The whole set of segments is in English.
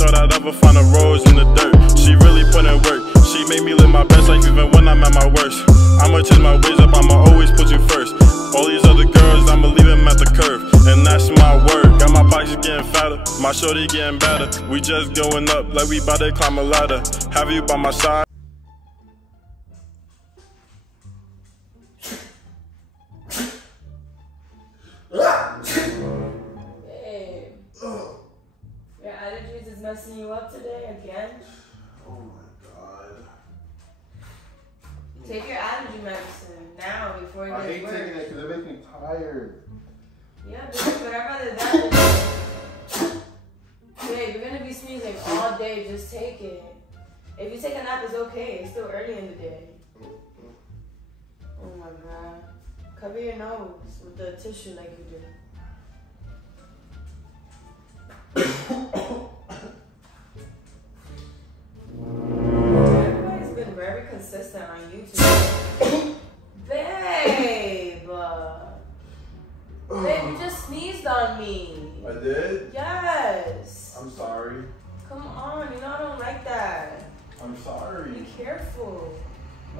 thought I'd ever find a rose in the dirt. She really put in work. She made me live my best life even when I'm at my worst. I'ma change my ways up, I'ma always put you first. All these other girls, I'ma leave them at the curve. And that's my word. Got my pockets getting fatter, my shorty getting better. We just going up like we bout to climb a ladder. Have you by my side? Babe, your allergies is messing you up today again? Oh my god. Take your allergy medicine now before it gets worse. I hate taking it because it makes me tired. Yeah, babe, but I'd rather that than... Babe, you're gonna be sneezing all day, just take it. If you take a nap, it's okay. It's still early in the day. Oh my god. Cover your nose with the tissue like you do. Everybody's been very consistent on YouTube. Babe! Babe, you just sneezed on me. I did? Yes. I'm sorry. Come on, you know I don't like that. I'm sorry. Be careful.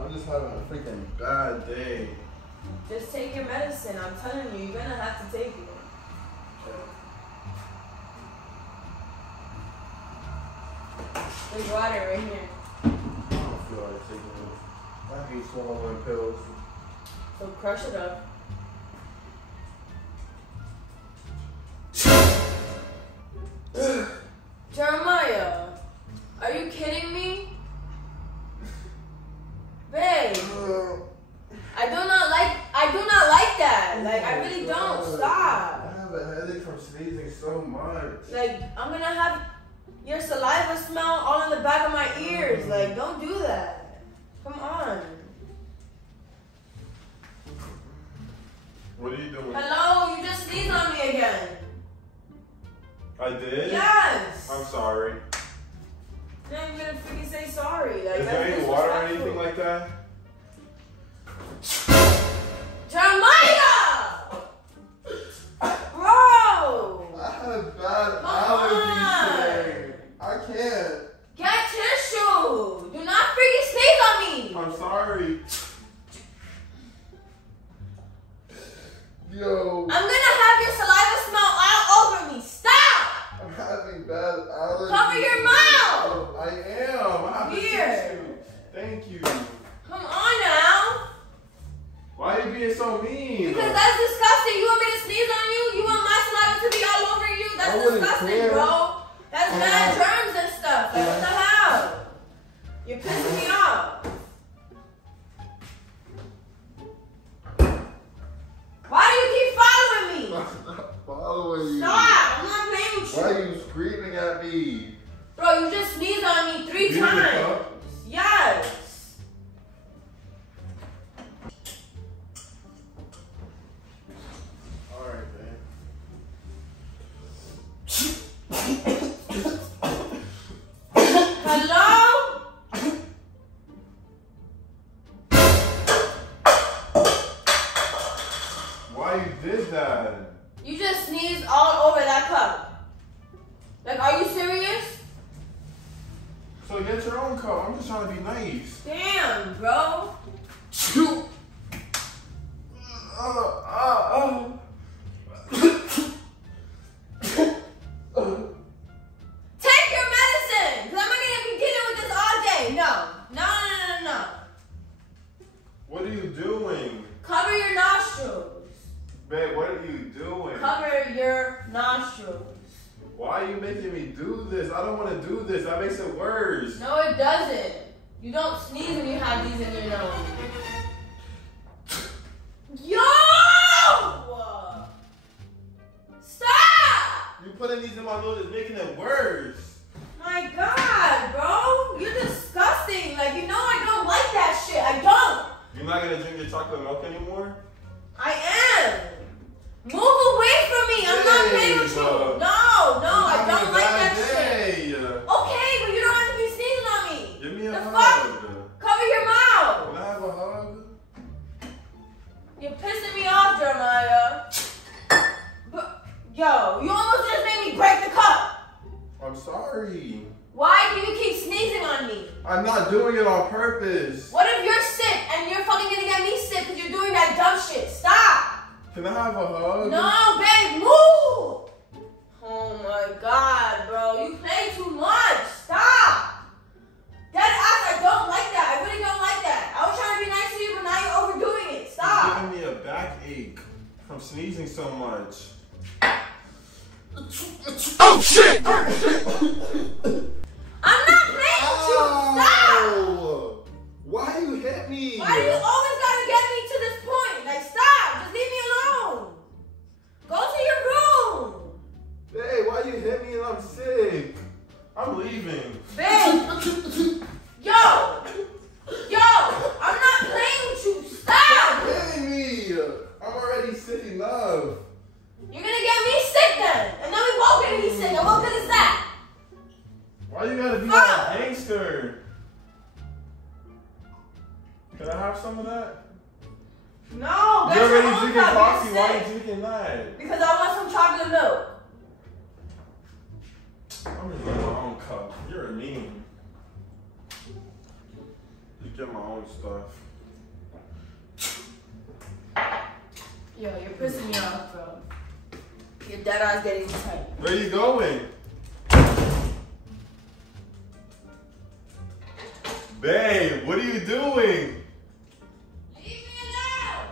I'm just having a freaking bad day. Just take your medicine. I'm telling you, you're gonna have to take it. There's water right here. I don't feel like taking it. I hate swallowing pills. So crush it up. Jeremiah, are you kidding me? Babe, I do not like that. Like, I really don't. Stop. I have a headache from sneezing so much. Like, I'm gonna have your saliva smell all in the back of my ears. Like, don't do that. Come on. What are you doing? Hello, you just sneezed on me again. I did? Yes. I'm sorry. Now you're gonna freaking say sorry. Like, Is there any water or anything like that? Jeremiah! Bro! I have bad allergies today. I can't. Get tissue! Do not freaking sneeze on me! I'm sorry. Yo. I'm gonna have your saliva smell all over me. Stop! I'm having bad allergies. Cover your mouth! I am. I have Here. tissue. Thank you. Come on now. Why are you being so mean? Because that's disgusting. You want me to sneeze on you? You want my saliva to be all over you? That's disgusting, care. bro. That's bad germs and stuff. Like, what the hell? You're pissing me off. Why do you keep following me? I'm not following you. Stop. I'm not playing with you. Why are you screaming at me? Bro, you just sneezed on me 3 You need a times. cup? Yes. Alright, man. Hello? Why you did that? You just sneezed all over that cup. Like, are you serious? So get your own cup. I'm just trying to be nice. Damn, bro. Take your medicine, because I'm not going to be dealing with this all day. No. No. What are you doing? Cover your nostrils. Babe, what are you doing? Cover your nostrils. Why are you making me do this? I don't want to do this. That makes it worse. No, it doesn't. You don't sneeze when you have these in your nose. Yo! Stop! You putting these in my nose is making it worse. My God, bro. You're disgusting. Like, you know I don't like that shit. I don't. You're not going to drink your chocolate milk anymore? I am. Move away from me. I'm not playing with you. No, I don't like that shit. Okay, but you don't have to be sneezing on me. Give me a The hug. fuck? Cover your mouth. Can I have a hug? You're pissing me off, Jeremiah. But, yo, you almost just made me break the cup. I'm sorry. Why do you keep sneezing on me? I'm not doing it on purpose. What if you're sick and you're fucking gonna get me sick because you're doing that dumb shit? Stop! Can I have a hug? No, babe, move! Oh my god, bro. You play too much. Stop! Dead ass, I don't like that. I really don't like that. I was trying to be nice to you, but now you're overdoing it. Stop! You're giving me a backache from sneezing so much. Oh shit! I'm not playing with you. Stop! Why you hit me? Why do you always gotta get me to this point? Like, stop! Just leave me alone. Go to your room. Hey, why you hit me and I'm sick? I'm leaving. Babe! Yo! I'm not playing with you. Stop! Stop hitting me! I'm already sick enough. You're gonna get me sick then, and then we both gonna be sick. And what good is that? Why you gotta be like a gangster? Can I have some of that? No, You're that's your already own drinking cup. coffee. You're Why are you sick. drinking that? Because I want some chocolate milk. I'm gonna get my own cup. You're mean. You get my own stuff. Yo, you're pissing me off, bro. Your dead eye's getting tight. Where you going? Babe, what are you doing? Leave me alone.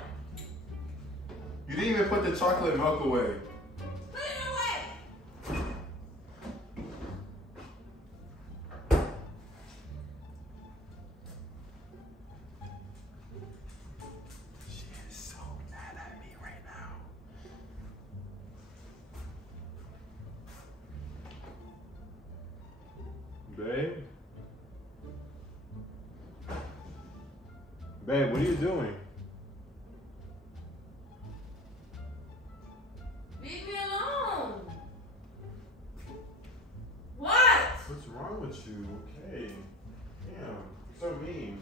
You didn't even put the chocolate milk away. Put it away. She is so mad at me right now. Babe? Babe, what are you doing? Leave me alone. What? What's wrong with you? Okay. Damn, so mean.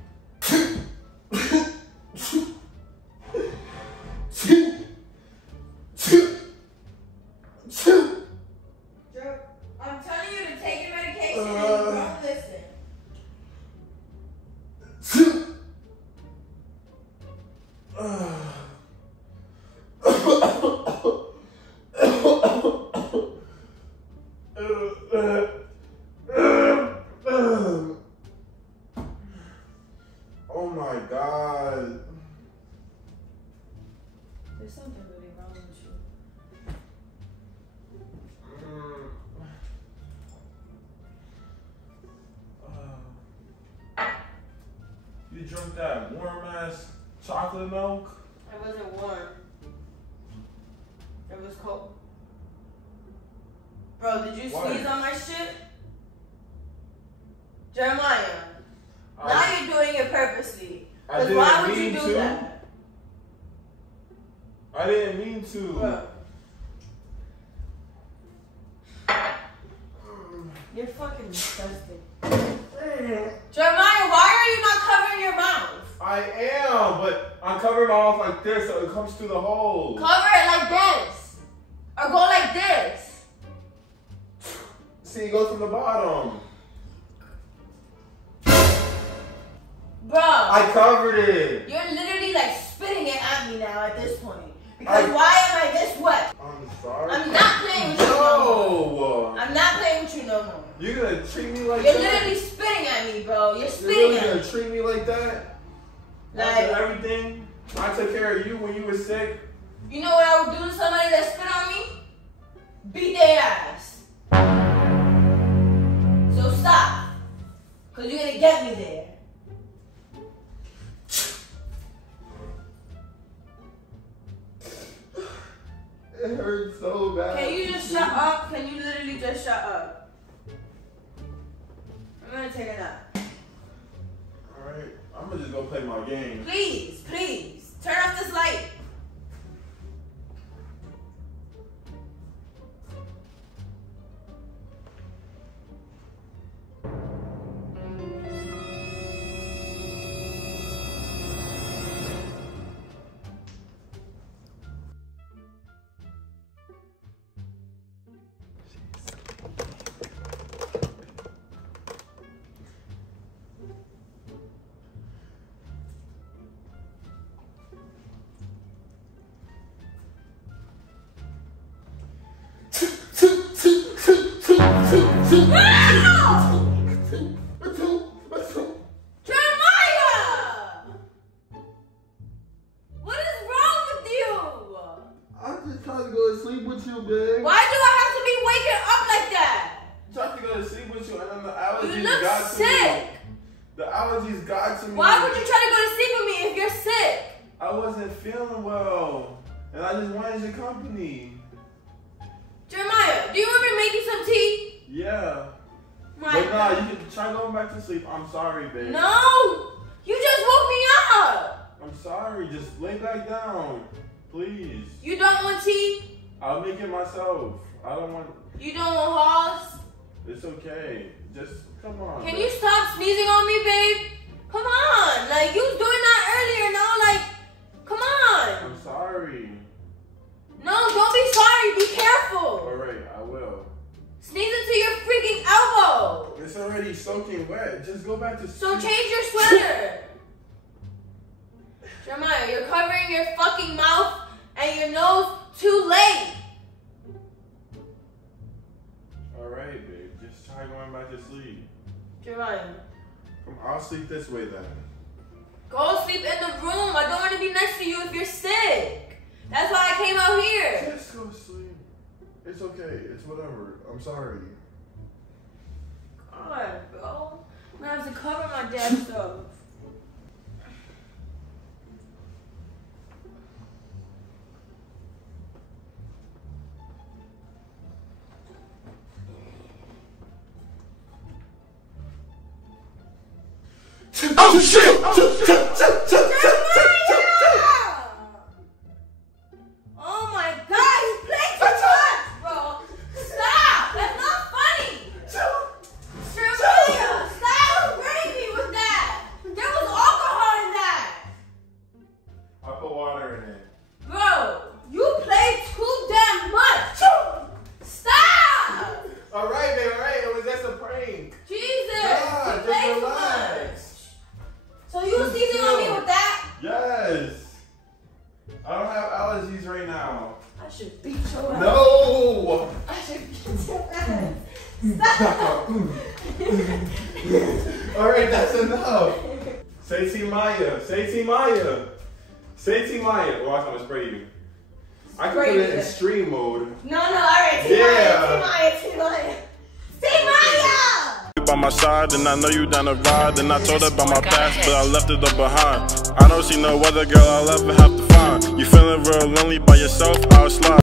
Joe, I'm telling you to take your medication and you don't listen. Oh my God. There's something really wrong with you. You drank that warm ass chocolate milk? It wasn't warm. It was cold. Bro, did you What? sneeze on my shit? Jeremiah, now you're doing it purposely. I Because didn't why would you mean do to. that? I didn't mean to. Bro. You're fucking disgusting. Jeremiah, why are you not covering your mouth? I am, but I'm covering my mouth like this so it comes through the hole. Cover it like this. Or go like this. See, it goes from the bottom. Bro. I covered it. You're literally like spitting it at me now at this point. Because why am I this wet? I'm sorry. I'm not playing with you no more. No. I'm not playing with you no more. You're gonna treat me like You're that? literally spitting at me, bro. You're You're spitting really at gonna me. treat me like that? Like, After everything I took care of you when you were sick? you know what I would do to somebody that spit on me? Beat their ass. So stop. Because you're going to get me there. It hurts so bad. Can you just shut up? Can you literally just shut up? I'm going to take a nap. Alright, I'm gonna just go play my game. Please, please. Turn off this light. Jeremiah! What is wrong with you? I'm just trying to go to sleep with you, babe. Why do I have to be waking up like that? I'm trying to go to sleep with you, and then the allergies You look got to sick. me. The allergies got to me. Why would you try to go to sleep with me if you're sick? I wasn't feeling well, and I just wanted your company. Jeremiah, do you want me to make you some tea? Yeah. My But nah, God. you can try going back to sleep. I'm sorry, babe. No! You just woke me up! I'm sorry. Just lay back down, please. You don't want tea? I'll make it myself. I don't want. You don't want halls? It's okay. Just come on. Can babe. you stop sneezing on me, babe? Come on! Like, you was doing that earlier, no? Like, come on! I'm sorry. No, don't be sorry. Be careful. All right, I will. Sneeze into your freaking elbow. It's already soaking wet. Just go back to sleep. So change your sweater. Jeremiah, you're covering your fucking mouth and your nose too late. All right, babe. Just try going back to sleep. Jeremiah, I'll sleep this way then. go sleep in the room. I don't want to be next to you if you're sick. That's why I came out here. Just go to sleep. It's okay. It's whatever. I'm sorry. God, bro. I'm gonna have to cover my damn stuff. Oh shit! Oh my God, you play too much, bro. Stop. That's not funny. Jeremiah, stop hurting me with that. There was alcohol in that. I put water in it. Bro, you play too damn much. Stop. All right, babe. All right. It was just a prank. Jesus, God, you play just too relax. much. So you was teasing on me with that? Yes. I don't have allergies right now. I should beat your ass. No. I should beat your ass. Stop. All right, that's enough. Say T Miah. Say T Miah. Say T Miah. Watch, I'm gonna spray you. I can Spray put it me. in stream mode. No, all right. Yeah. T-Maya. By my side, and I know you down the ride. And I told her about my past, but I left it all behind. I don't see no other girl I'll ever have to find. You feeling real lonely by yourself? I'll slide.